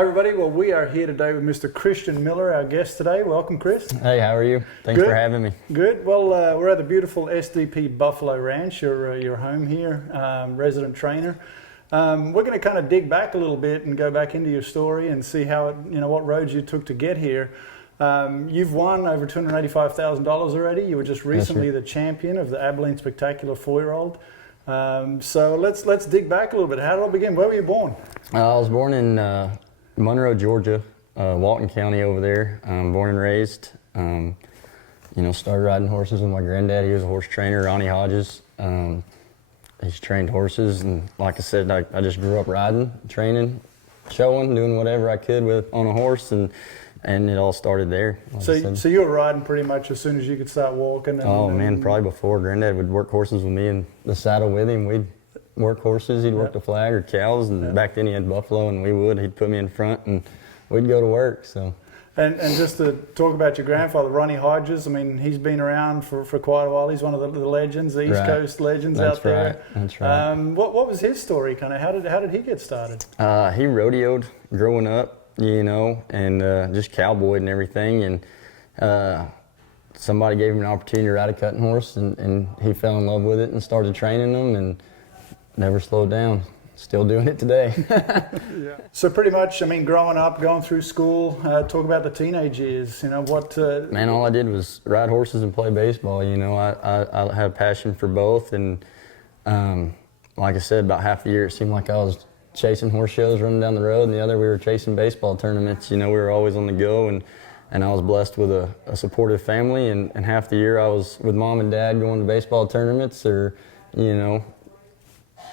Hi everybody, well we are here today with Mr. Christian Miller, our guest today. Welcome, Chris. Hey, how are you? Thanks for having me. Good. Well, we're at the beautiful SDP Buffalo Ranch, your home here, resident trainer. We're going to kind of dig back a little bit and go back into your story and see how what roads you took to get here. You've won over $285,000 already. You were just recently the champion of the Abilene Spectacular 4-year-old. So let's dig back a little bit. How did it all begin? Where were you born? I was born in Monroe, Georgia, Walton County over there. Born and raised. Started riding horses with my granddad. He was a horse trainer, Ronnie Hodges. He's trained horses, and like I said, I just grew up riding, training, showing, doing whatever I could on a horse, and it all started there. So you were riding pretty much as soon as you could start walking? Probably before. Granddad would work horses with me in the saddle with him. We'd work horses. He'd work the flag or cows, and back then he had buffalo, and he'd put me in front, and we'd go to work. So. And just to talk about your grandfather, Ronnie Hodges, I mean, he's been around for quite a while. He's one of the legends, the East Coast legends out there. That's right. What was his story? Kind of how did he get started? He rodeoed growing up, and just cowboyed and everything. And somebody gave him an opportunity to ride a cutting horse, and he fell in love with it and started training them and never slowed down. Still doing it today. Yeah. So pretty much, I mean, growing up, going through school, talk about the teenage years. What? Man, all I did was ride horses and play baseball. I had a passion for both, and like I said, about half the year it seemed like I was chasing horse shows, running down the road, and the other we were chasing baseball tournaments. We were always on the go, and I was blessed with a supportive family. And half the year I was with mom and dad going to baseball tournaments, or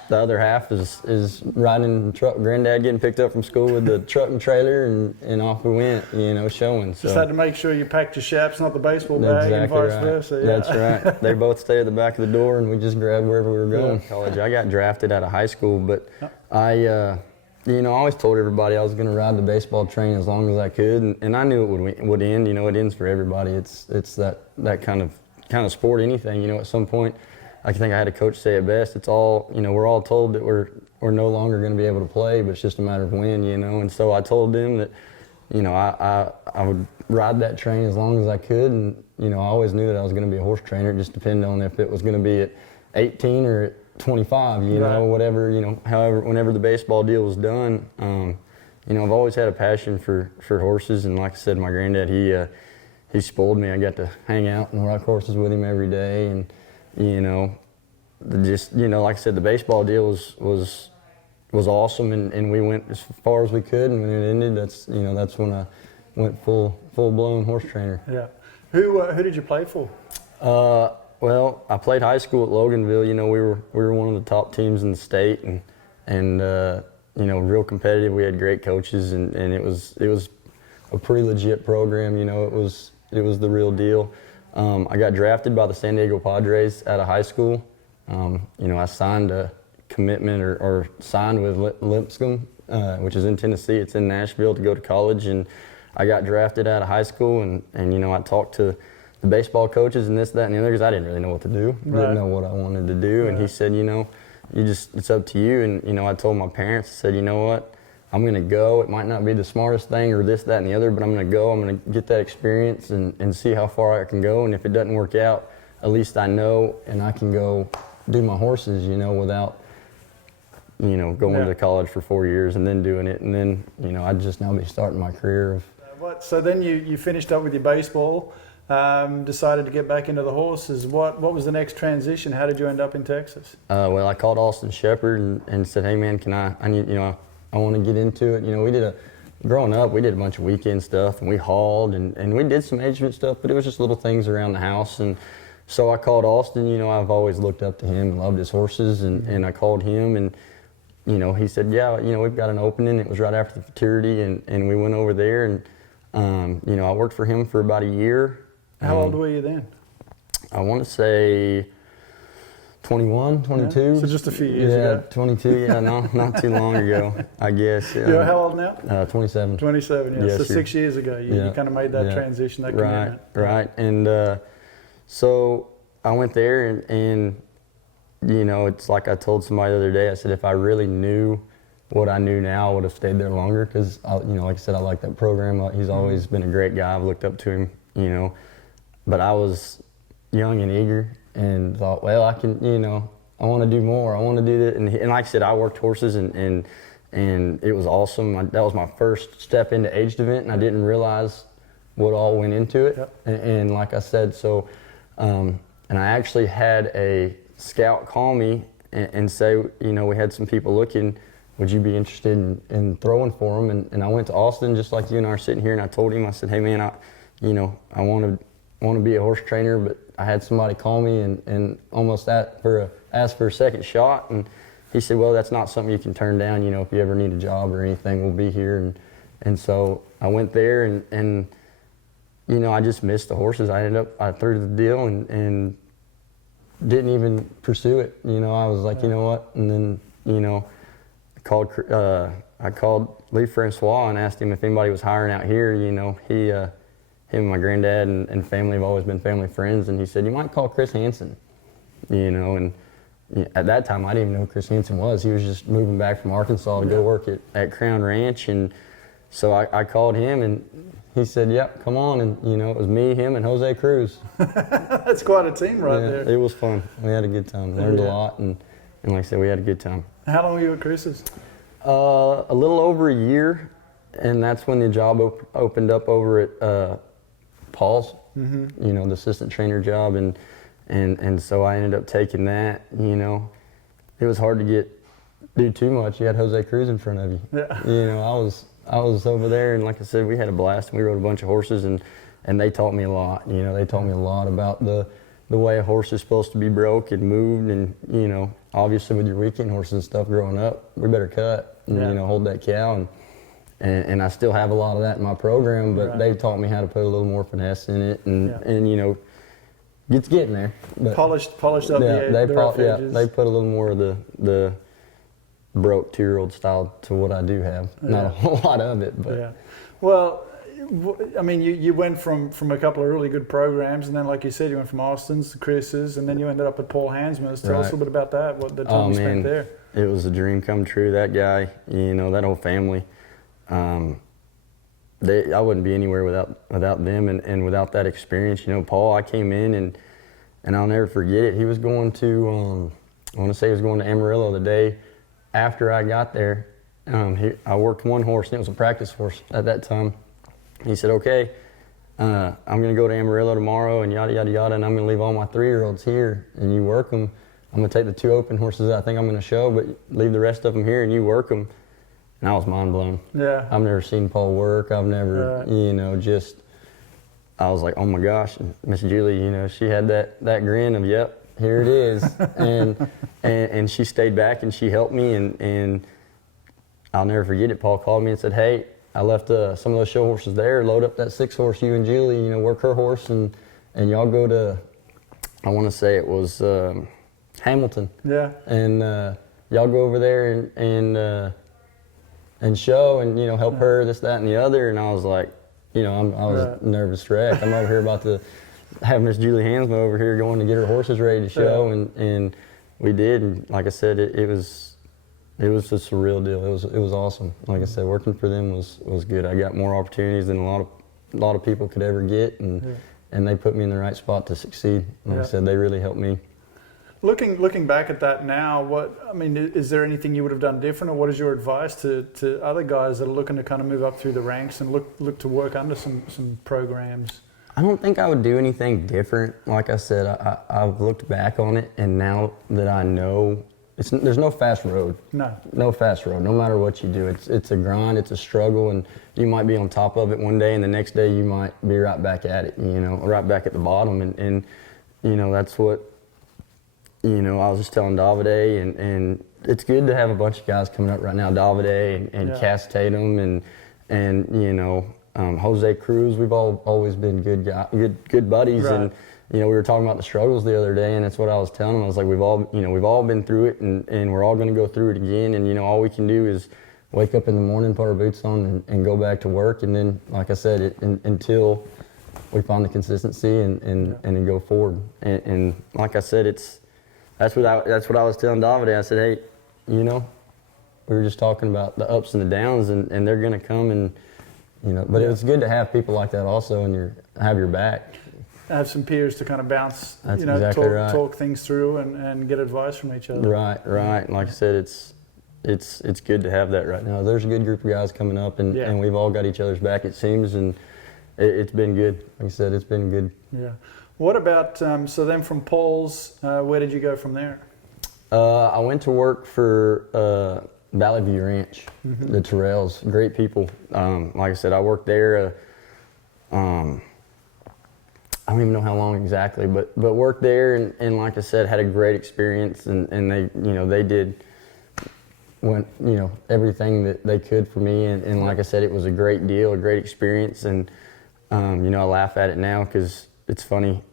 the other half is riding the truck. Granddad getting picked up from school with the truck and trailer, and off we went, showing. So. Just had to make sure you packed your chaps, not the baseball bag, and vice versa. Yeah. That's right. They both stayed at the back of the door, and we just grabbed wherever we were going. College, I got drafted out of high school, but I always told everybody I was going to ride the baseball train as long as I could, and I knew it would end. It ends for everybody. It's that kind of sport. Anything, at some point. I think I had a coach say it best. It's all, we're all told that we're no longer going to be able to play, but it's just a matter of when, And so I told them that, I would ride that train as long as I could, and I always knew that I was going to be a horse trainer. It just depended on if it was going to be at 18 or at 25, whatever, however, whenever the baseball deal was done. I've always had a passion for horses, and like I said, my granddad, he spoiled me. I got to hang out and ride horses with him every day, and like I said, the baseball deal was awesome, and we went as far as we could, and when it ended, that's when I went full blown horse trainer. Yeah. Who did you play for? Well, I played high school at Loganville. We were one of the top teams in the state, and real competitive. We had great coaches, and it was a pretty legit program. It was the real deal. I got drafted by the San Diego Padres out of high school. I signed a commitment or signed with Lipscomb, which is in Tennessee. It's in Nashville, to go to college, and I got drafted out of high school, and I talked to the baseball coaches and this, that, and the other, because I didn't really know what to do. Didn't know what I wanted to do, and he said, it's up to you. And I told my parents, I said, you know what? I'm going to go. It might not be the smartest thing or this, that, and the other, but I'm going to go. I'm going to get that experience and see how far I can go. And if it doesn't work out, at least I know, and I can go do my horses, without, going to college for 4 years and then doing it. And then, I'd just now be starting my career. So then you finished up with your baseball, decided to get back into the horses. What was the next transition? How did you end up in Texas? Well, I called Austin Shepard and said, hey man, I want to get into it. Growing up, we did a bunch of weekend stuff, and we hauled, and we did some management stuff, but it was just little things around the house. And so I called Austin. I've always looked up to him and loved his horses, and I called him, and he said, yeah, we've got an opening. It was right after the fraternity, and we went over there, and I worked for him for about a year. How old were you then? I want to say 21, 22. Yeah. So just a few years ago. 22, not too long ago, I guess. You're how old now? 27. 27, yeah. Yes, so 6 years ago, you kind of made that transition, that commitment. Right. And so I went there, and it's like I told somebody the other day, I said, if I really knew what I knew now, I would have stayed there longer because, like I said, I like that program. He's always been a great guy. I've looked up to him, But I was young and eager and thought, well, I can, I want to do more. I want to do that. And like I said, I worked horses and it was awesome. That was my first step into aged event, and I didn't realize what all went into it. Yep. And like I said, so, and I actually had a scout call me and say, we had some people looking. Would you be interested in throwing for them? And I went to Austin just like you and I are sitting here, and I told him, I said, hey man, I want to be a horse trainer, but I had somebody call me and almost asked for a second shot, and he said, well, that's not something you can turn down. If you ever need a job or anything, we'll be here. And so I went there and I just missed the horses. I threw the deal and didn't even pursue it. I was like, you know what? And then, I called Lee Francois and asked him if anybody was hiring out here. Him and my granddad and family have always been family friends. And he said, you might call Chris Hansen, and at that time, I didn't even know who Chris Hansen was. He was just moving back from Arkansas to go work at Crown Ranch. And so I called him, and he said, yep, come on. And, it was me, him, and Jose Cruz. That's quite a team there. It was fun. We had a good time. Learned a lot. And like I said, we had a good time. How long were you at Cruz's? A little over a year. And that's when the job opened up over at Paul's, the assistant trainer job. And so I ended up taking that. It was hard to do too much. You had Jose Cruz in front of you. Yeah. I was over there, and like I said, we had a blast. We rode a bunch of horses, and they taught me a lot. They taught me a lot about the way a horse is supposed to be broke and moved, and obviously with your weekend horses and stuff growing up, we better cut and hold that cow, and I still have a lot of that in my program, but they taught me how to put a little more finesse in it, and it's getting there. But polished up the rough edges. They put a little more of the broke 2-year-old style to what I do have. Not a whole lot of it, but. Yeah. Well, I mean, you went from a couple of really good programs, and then, like you said, you went from Austin's to Chris's, and then you ended up at Paul Hansmus. Tell us a little bit about that, what the time you spent there. It was a dream come true. That guy, that whole family. I wouldn't be anywhere without them and without that experience. Paul, I came in and I'll never forget it. He was going to, I want to say he was going to Amarillo the day after I got there. I worked one horse, and it was a practice horse at that time. He said, okay, I'm going to go to Amarillo tomorrow and yada, yada, yada, and I'm going to leave all my 3-year-olds here and you work them. I'm going to take the 2 open horses that I think I'm going to show, but leave the rest of them here and you work them. And I was mind blown. Yeah. I've never seen Paul work. I've never, I was like, oh my gosh. And Miss Julie, she had that grin of, yep, here it is. and she stayed back and she helped me. And I'll never forget it. Paul called me and said, hey, I left some of those show horses there. Load up that 6-horse, you and Julie, work her horse. And y'all go to, I want to say it was Hamilton. Yeah. And y'all go over there and show and help her, this, that, and the other. And I was like, I was a nervous wreck. I'm over here about to have Miss Julie Hansma over here going to get her horses ready to show, and we did. And like I said, it was just a real deal. It was awesome. Like I said, working for them was good. I got more opportunities than a lot of people could ever get, and they put me in the right spot to succeed. Like I said, they really helped me. Looking back at that now, is there anything you would have done different, or what is your advice to other guys that are looking to kind of move up through the ranks and look to work under some programs? I don't think I would do anything different. Like I said, I've looked back on it, and now that I know, there's no fast road. No fast road. No matter what you do, it's a grind, it's a struggle, and you might be on top of it one day, and the next day you might be right back at it. Right back at the bottom, and that's what. I was just telling Davide, and it's good to have a bunch of guys coming up right now. Davide and Cass Tatum and Jose Cruz. We've always been good buddies, and we were talking about the struggles the other day, and that's what I was telling them. I was like, we've all been through it, and we're all going to go through it again. And all we can do is wake up in the morning, put our boots on, and go back to work. And then, like I said, until we find the consistency and then go forward. And like I said, that's what I was telling Davide. I said, hey, we were just talking about the ups and the downs, and they're going to come, and but it's good to have people like that also, and have your back. Have some peers to kind of bounce, That's exactly right. talk things through and get advice from each other. Right. And like I said, it's good to have that right now. There's a good group of guys coming up, and we've all got each other's back, it seems, and it's been good. Like I said, it's been good. Yeah. What about, so then from Paul's, where did you go from there? I went to work for Valley View Ranch, the Terrells, great people. Like I said, I worked there, I don't even know how long exactly, but worked there, and like I said, had a great experience, and they, they did everything that they could for me, and like I said, it was a great deal, a great experience, and I laugh at it now because it's funny.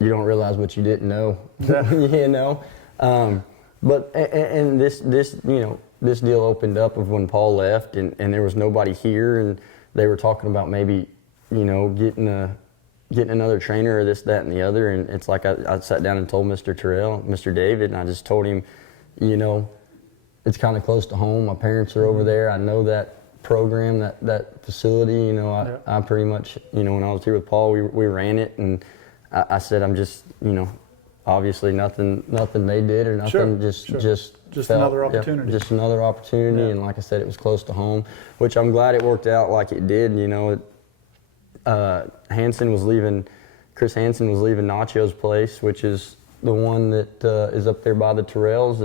You don't realize what you didn't know, But this deal opened up of when Paul left, and there was nobody here, and they were talking about maybe getting another trainer or this, that, and the other, and it's like I sat down and told Mr. Terrell, Mr. David, and I just told him, it's kind of close to home. My parents are over there. I know that program, that facility. I pretty much, when I was here with Paul, we ran it, and I said, I'm just, obviously nothing they did or nothing. Just another opportunity. Just another opportunity, and like I said, it was close to home, which I'm glad it worked out like it did. Chris Hansen was leaving Nacho's place, which is the one that is up there by the Terrells,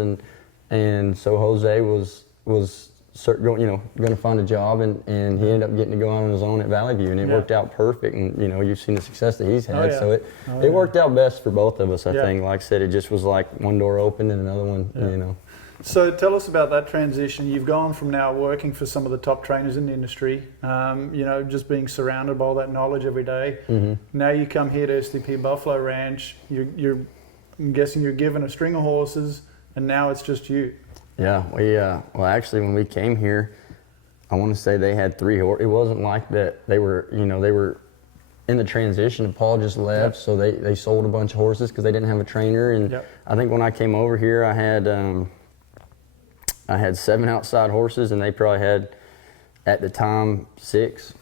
and so Jose was going to find a job, and he ended up getting to go out on his own at Valley View, and it worked out perfect. And you've seen the success that he's had, so it worked out best for both of us. I think, like I said, it just was like one door opened and another one, So tell us about that transition. You've gone from now working for some of the top trainers in the industry, just being surrounded by all that knowledge every day. Now you come here to SDP Buffalo Ranch. I'm guessing you're given a string of horses, and now it's just you. Yeah, well, actually, when we came here, I want to say they had 3 horses. It wasn't like that. They were in the transition, and Paul just left, so they sold a bunch of horses because they didn't have a trainer. And I think when I came over here, I had 7 outside horses, and they probably had, at the time, 6.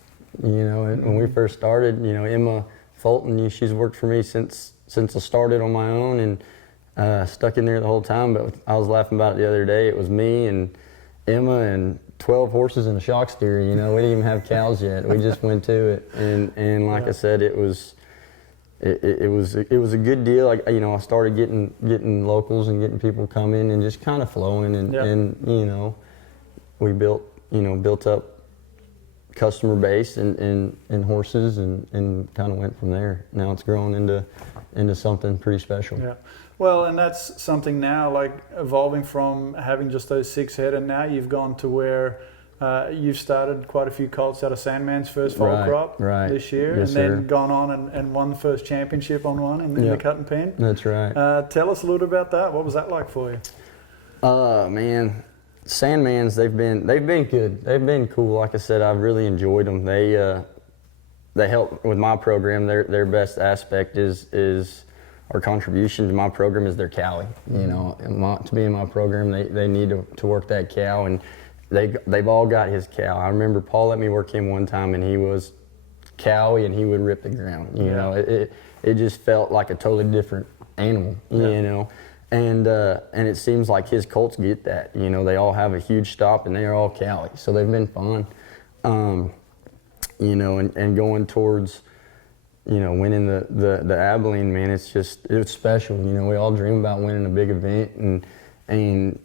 And when we first started, Emma Fulton, she's worked for me since I started on my own, and stuck in there the whole time. But I was laughing about it the other day. It was me and Emma and 12 horses and a shock steer. We didn't even have cows yet. We just went to it, and like I said, it was a good deal. I started getting locals and getting people coming and just kind of flowing, and we built up customer base and horses, and kind of went from there. Now it's grown into something pretty special. Yeah. Well, and that's something now, like evolving from having just those 6 head, and now you've gone to where you've started quite a few colts out of Sannman's first foal crop this year, yes, and then gone on and won the first championship on one in the cut and pen. That's right. Tell us a little about that. What was that like for you? Man, Sannman's, they've been good. They've been cool. Like I said, I've really enjoyed them. They help with my program. Their best aspect is our contribution to my program is their cowie. To be in my program, they need to work that cow, and they've all got his cow. I remember Paul let me work him one time, and he was cowie, and he would rip the ground. It just felt like a totally different animal. And it seems like his colts get that. They all have a huge stop, and they are all cowie, so they've been fun. And going towards winning the Abilene, man, it's special. We all dream about winning a big event, and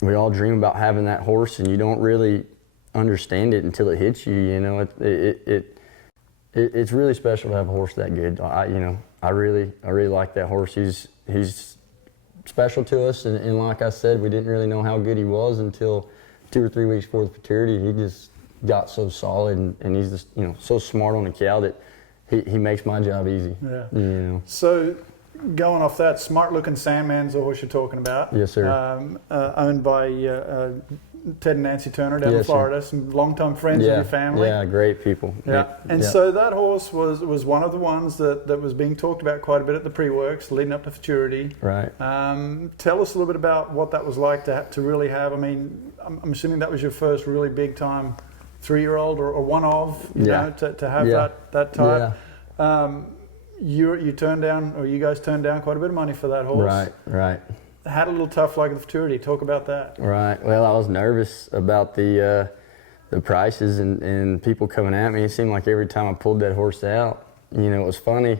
we all dream about having that horse, and you don't really understand it until it hits you. It's really special to have a horse that good. I really like that horse. He's special to us, and like I said, we didn't really know how good he was until 2 or 3 weeks before the futurity. He just got so solid, and he's just so smart on the cow that he makes my job easy. So going off that, Smart Looking Sannman's the horse you're talking about. Yes, sir. Owned by Ted and Nancy Turner down in Florida, some longtime friends of your family. Yeah, great people. Yeah, and so that horse was one of the ones that was being talked about quite a bit at the pre-works, leading up to futurity. Right. Tell us a little bit about what that was like to really have. I mean, I'm assuming that was your first really big time 3-year-old or one of, you know, to have that type. Yeah. You turned down, or you guys turned down quite a bit of money for that horse. Right. Had a little tough luck at the futurity. Talk about that. Right. Well, I was nervous about the prices and people coming at me. It seemed like every time I pulled that horse out, you know, it was funny.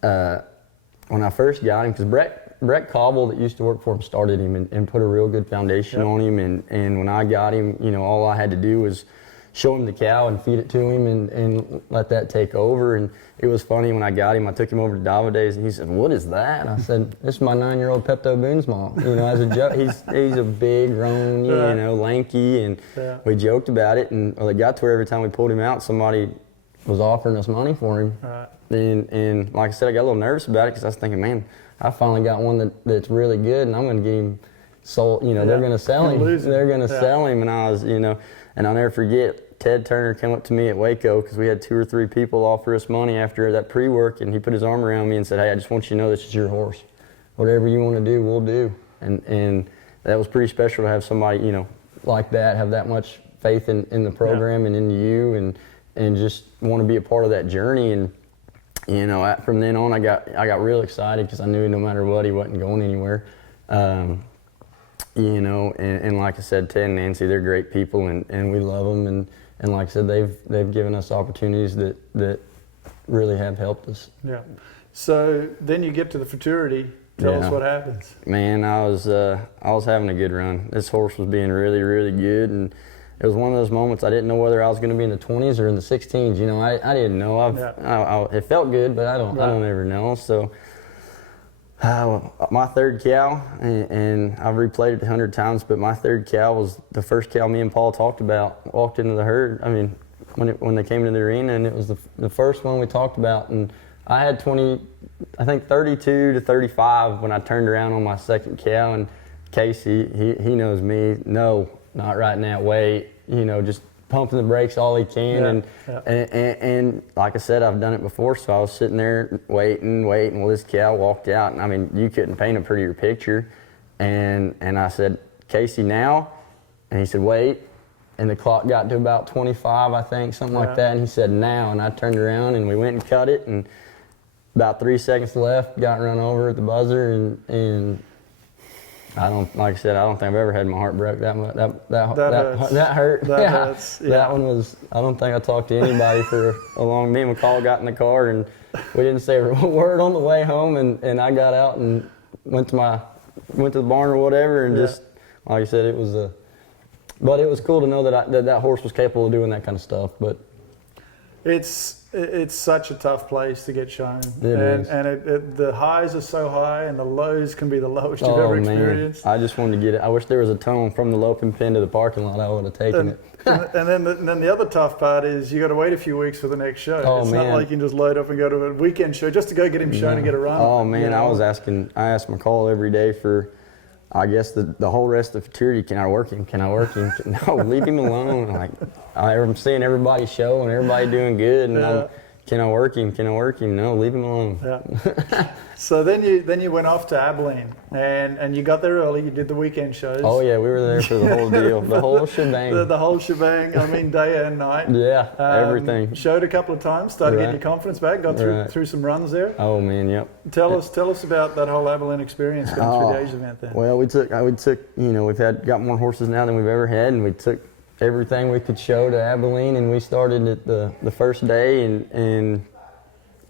When I first got him, because Brett Cobble, that used to work for him, started him and put a real good foundation on him. And when I got him, you know, all I had to do was show him the cow and feed it to him and let that take over. And it was funny, when I got him, I took him over to Davide's and he said, "What is that?" And I said, "This is my 9-year-old Pepto Boone's mom." You know, as a joke, he's a big, grown, you know, lanky, and we joked about it. And well, it got to where every time we pulled him out, somebody was offering us money for him. Right. And like I said, I got a little nervous about it because I was thinking, man, I finally got one that's really good, and I'm going to get him sold. You know, they're going to sell him. They're going to sell him. And I was, you know, and I'll never forget, Ted Turner came up to me at Waco because we had 2 or 3 people offer us money after that pre-work, and he put his arm around me and said, "Hey, I just want you to know this is your horse. Whatever you want to do, we'll do." And that was pretty special to have somebody, you know, like that, have that much faith in the program and in you, and just want to be a part of that journey. And you know, from then on, I got real excited because I knew no matter what, he wasn't going anywhere. You know, and like I said, Ted and Nancy, they're great people, and we love them. And like I said, they've given us opportunities that really have helped us. Yeah. So then you get to the futurity. Tell us what happens. Man, I was having a good run. This horse was being really, really good, and it was one of those moments I didn't know whether I was going to be in the 20s or in the 16s. You know, I didn't know. It felt good, but I don't ever know. So my third cow, and I've replayed it 100 times, but my third cow was the first cow me and Paul talked about. Walked into the herd. I mean, when they came to the arena, and it was the first one we talked about. And I had 32 to 35 when I turned around on my second cow. And Casey, he knows me. No, not right now. Wait, you know, just pumping the brakes all he can. And like I said, I've done it before, so I was sitting there waiting. Well, this cow walked out, and I mean, you couldn't paint a prettier picture. And I said, "Casey, now?" And he said, "Wait." And the clock got to about 25, I think, something like that. And he said, "Now." And I turned around, and we went and cut it. And about 3 seconds left, got run over at the buzzer, and like I said, I don't think I've ever had my heart broke that much. That hurt. That hurts. Yeah. That one was. I don't think I talked to anybody for a long. Me and McCall got in the car, and we didn't say a word on the way home. And I got out and went to the barn or whatever, and just like I said, it was but it was cool to know that horse was capable of doing that kind of stuff. But it's such a tough place to get shown, the highs are so high, and the lows can be the lowest you've ever experienced. I just wanted to get it. I wish there was a tunnel from the loping pen to the parking lot. I would have taken it. and then the other tough part is you got to wait a few weeks for the next show. It's not like you can just load up and go to a weekend show just to go get him shown and get a run. Oh man, you know? I asked McCall every day for, I guess, the whole rest of the futurity. Can I work him? No, leave him alone. Like, I'm seeing everybody show and everybody doing good, and can I work him? No, leave him alone. Yeah. So then you went off to Abilene, and you got there early. You did the weekend shows. Oh yeah, we were there for the whole deal, the whole shebang. The whole shebang. I mean, day and night. Yeah, everything. Showed a couple of times, started getting your confidence back. Got through some runs there. Oh man, yep. Tell us about that whole Abilene experience going through the age event then. Well, we took. You know, got more horses now than we've ever had, and we took everything we could show to Abilene, and we started at the first day, and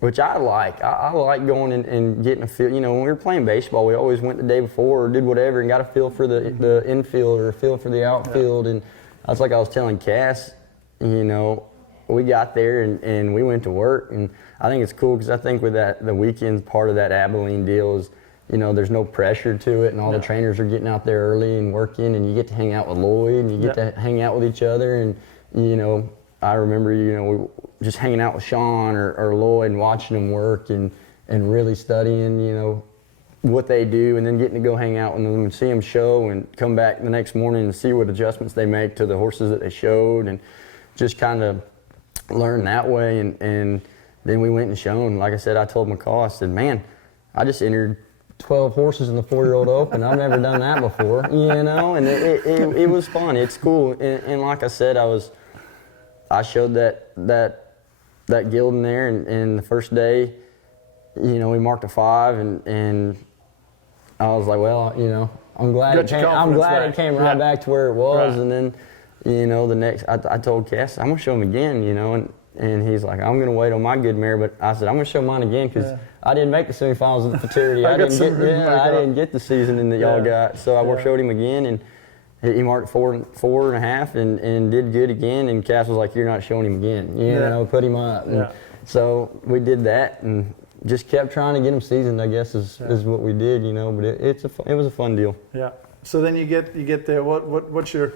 which I like. I like going and getting a feel. You know, when we were playing baseball, we always went the day before or did whatever and got a feel for the infield or a feel for the outfield. And I was telling Cass, you know, we got there and we went to work. And I think it's cool because I think with the weekend part of that Abilene deal is, you know, there's no pressure to it, and all the trainers are getting out there early and working, and you get to hang out with Lloyd, and you get to hang out with each other. And, you know, I remember, you know, we just hanging out with Sean or Lloyd and watching them work and really studying, you know, what they do, and then getting to go hang out with them and see them show and come back the next morning and see what adjustments they make to the horses that they showed, and just kind of learn that way. And then we went and shown. Like I said, I told McCall, I said, man, I just entered 12 horses in the 4-year-old open. I've never done that before, you know, and it was fun. It's cool. And like I said, I showed that gelding there, and the first day, you know, we marked a 5, and I was like, well, you know, I'm glad it came right back to where it was. Right. And then, you know, the next, I told Cass, I'm gonna show him again, you know, and he's like, I'm gonna wait on my good mare, but I said, I'm gonna show mine again, because I didn't make the semifinals of the futurity. I didn't get the seasoning that y'all got, so I showed him again, and he marked 4.5 and did good again. And Cass was like, you're not showing him again, you know, put him up. And so we did that and just kept trying to get him seasoned, I guess, is what we did, you know. But it was a fun deal. Yeah. So then you get there. What's your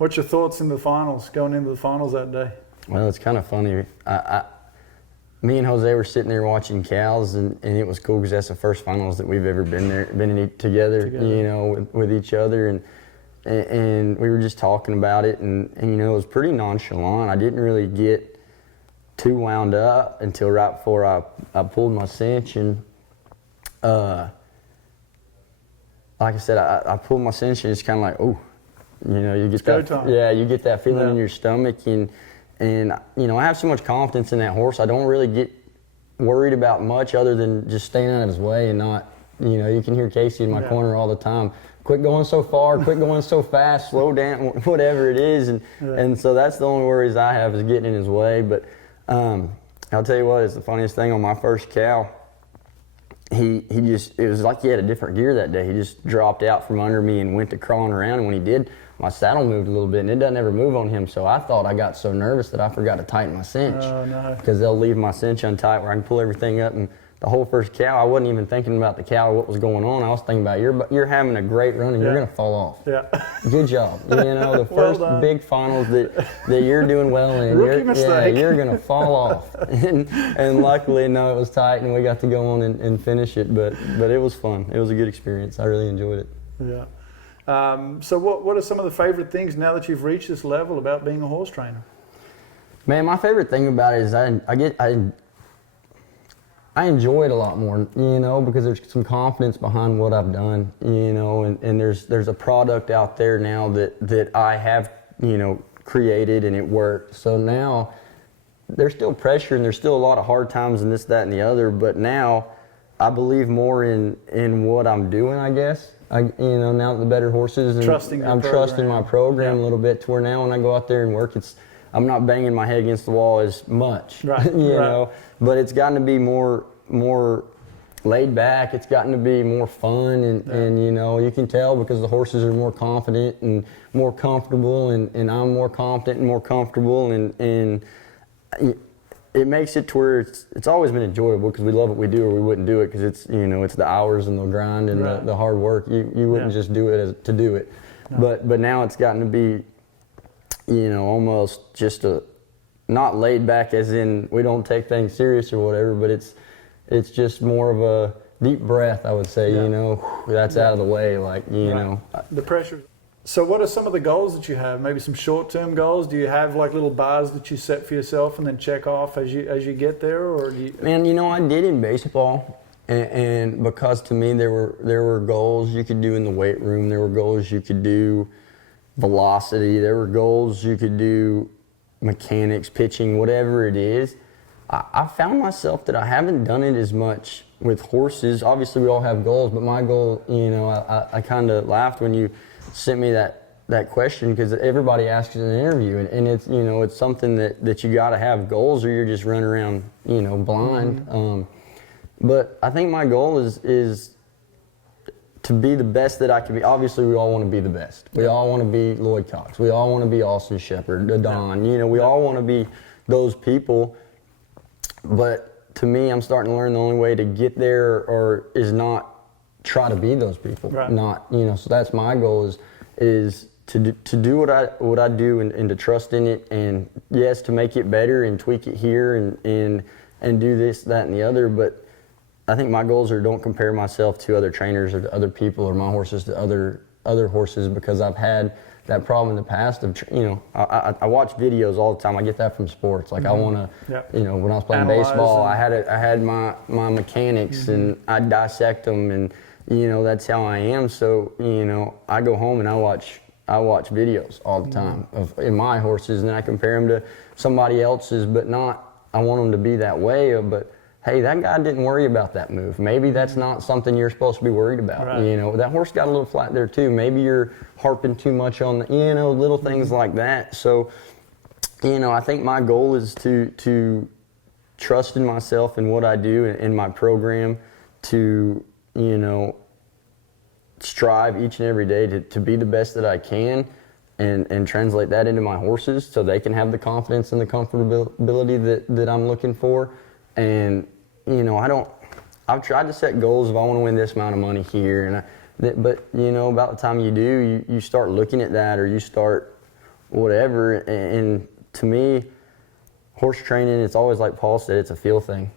thoughts in the finals, going into the finals that day? Well, it's kind of funny. Me and Jose were sitting there watching cows, and it was cool because that's the first finals that we've ever been in together, you know, with each other, and we were just talking about it, and you know, it was pretty nonchalant. I didn't really get too wound up until right before I pulled my cinch, and like I said, I pulled my cinch, and it's kind of like, oh, you know, you get you get that feeling in your stomach, and you know, I have so much confidence in that horse. I don't really get worried about much other than just staying out of his way and not, you know, you can hear Casey in my corner all the time. Quit going so far, quit going so fast, slow down, whatever it is. And so that's the only worries I have, is getting in his way. But I'll tell you what, it's the funniest thing. On my first cow, it was like he had a different gear that day. He just dropped out from under me and went to crawling around. And when he did, my saddle moved a little bit, and it doesn't ever move on him. So I thought I got so nervous that I forgot to tighten my cinch. Oh, no. Because they'll leave my cinch untight where I can pull everything up. And the whole first cow, I wasn't even thinking about the cow or what was going on. I was thinking about you're having a great run and you're going to fall off. Yeah. Good job. You know, the first big finals that you're doing well in, you're going to fall off. And luckily, no, it was tight, and we got to go on and finish it. But it was fun. It was a good experience. I really enjoyed it. Yeah. So what are some of the favorite things now that you've reached this level about being a horse trainer? Man, my favorite thing about it is I enjoy it a lot more, you know, because there's some confidence behind what I've done, you know, and there's a product out there now that I have, you know, created, and it worked. So now there's still pressure, and there's still a lot of hard times and this, that, and the other, but now I believe more in what I'm doing, I guess. You know, now that the better horses, and I'm trusting my program a little bit, to where now when I go out there and work, I'm not banging my head against the wall as much, you know, but it's gotten to be more laid back. It's gotten to be more fun, and you know, you can tell because the horses are more confident and more comfortable, and I'm more confident and more comfortable, and it makes it to where it's always been enjoyable, because we love what we do, or we wouldn't do it, because it's, you know, it's the hours and the grind and the hard work. You wouldn't just do it to do it. No. But now it's gotten to be, you know, almost just not laid back as in we don't take things serious or whatever, but it's just more of a deep breath, I would say, you know, that's out of the way, like, you know. The pressure. So what are some of the goals that you have? Maybe some short-term goals? Do you have like little bars that you set for yourself and then check off as you get there, or do you? Man, you know, I did in baseball, and because to me there were goals you could do in the weight room, there were goals you could do velocity, there were goals you could do mechanics, pitching, whatever it is. I found myself that I haven't done it as much with horses. Obviously we all have goals, but my goal, you know, I kind of laughed when you sent me that question, because everybody asks in an interview, and it's, you know, it's something that you got to have goals, or you're just running around, you know, blind. Mm-hmm. But I think my goal is to be the best that I can be. Obviously, we all want to be the best. We all want to be Lloyd Cox. We all want to be Austin Shepard, Don. You know, we all want to be those people. But to me, I'm starting to learn the only way to get there is not try to be those people. Right. Not, you know. So that's my goal is to do what I do, and to trust in it, and yes, to make it better and tweak it here and do this, that, and the other. But I think my goals are don't compare myself to other trainers or to other people or my horses to other horses, because I've had that problem in the past of, you know, I watch videos all the time. I get that from sports. Like I want to, you know, when I was playing baseball, I had my mechanics and I dissect them, and you know, that's how I am. So, you know, I go home and I watch videos all the time in my horses, and then I compare them to somebody else's, but not, I want them to be that way, but hey, that guy didn't worry about that move. Maybe that's not something you're supposed to be worried about. Right. You know, that horse got a little flat there too. Maybe you're harping too much on the, you know, little things like that. So, you know, I think my goal is to trust in myself and what I do in my program, to, you know, strive each and every day to be the best that I can, and translate that into my horses so they can have the confidence and the comfortability that I'm looking for. And, you know, I've tried to set goals if I want to win this amount of money here, but, you know, about the time you do, you start looking at that, or you start whatever. And to me, horse training, it's always like Paul said, it's a feel thing.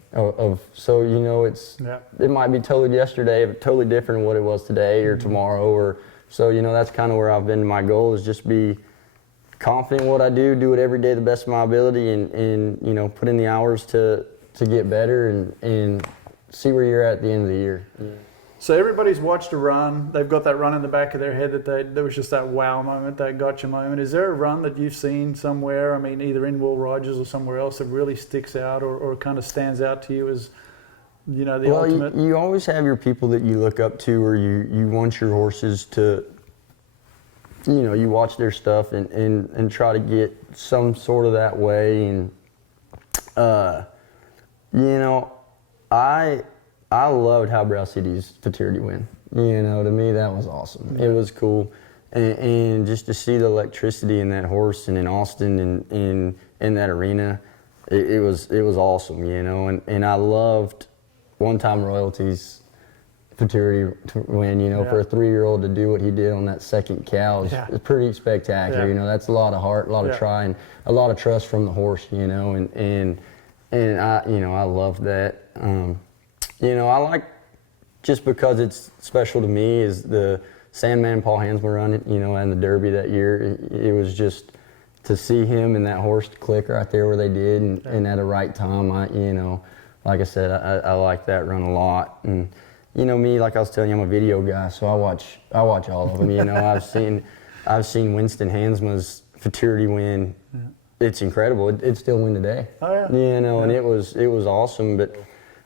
So, you know, it might be totally yesterday, but totally different than what it was today or tomorrow. Or so, you know, that's kind of where I've been. My goal is just be confident in what I do it every day the best of my ability, and you know, put in the hours to get better and see where you're at the end of the year. Yeah. So everybody's watched a run. They've got that run in the back of their head that there was just that wow moment, that gotcha moment. Is there a run that you've seen somewhere, I mean, either in Will Rogers or somewhere else, that really sticks out or kind of stands out to you as, you know, the ultimate? You always have your people that you look up to, or you want your horses to, you know, you watch their stuff and try to get some sort of that way. And, you know, I loved how Brow City's Futurity win. You know, to me, that was awesome. It was cool. And just to see the electricity in that horse and in Austin and in that arena, it was awesome, you know. And I loved One Time Royalty's Futurity to win, you know, for a 3-year-old to do what he did on that second cow is pretty spectacular. You know, that's a lot of heart, a lot of try, and a lot of trust from the horse, you know. And I, you know, I love that. You know, I like, just because it's special to me, is the Sannman Paul Hansmus run, you know, and the Derby that year. It was just to see him and that horse click right there where they did, and at the right time. You know, like I said, I like that run a lot. And you know me, like I was telling you, I'm a video guy, so I watch all of them. You know, I've seen Winston Hansmus Futurity win. Yeah. It's incredible. It still win today. Oh yeah. You know, and it was awesome. But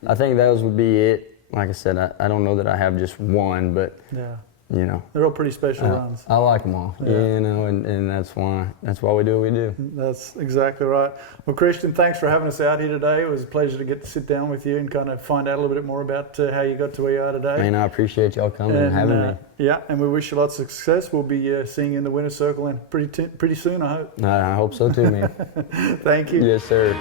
I think those would be it. Like I said, I don't know that I have just one, but you know, they're all pretty special runs. I like them all. You know, and that's why we do what we do. That's exactly right. Well, Christian, thanks for having us out here today. It was a pleasure to get to sit down with you and kind of find out a little bit more about how you got to where you are today. Man, I appreciate y'all coming and having me. Yeah, and we wish you lots of success. We'll be seeing you in the winner's circle pretty soon, I hope. I hope so too, man. Thank you. Yes, sir.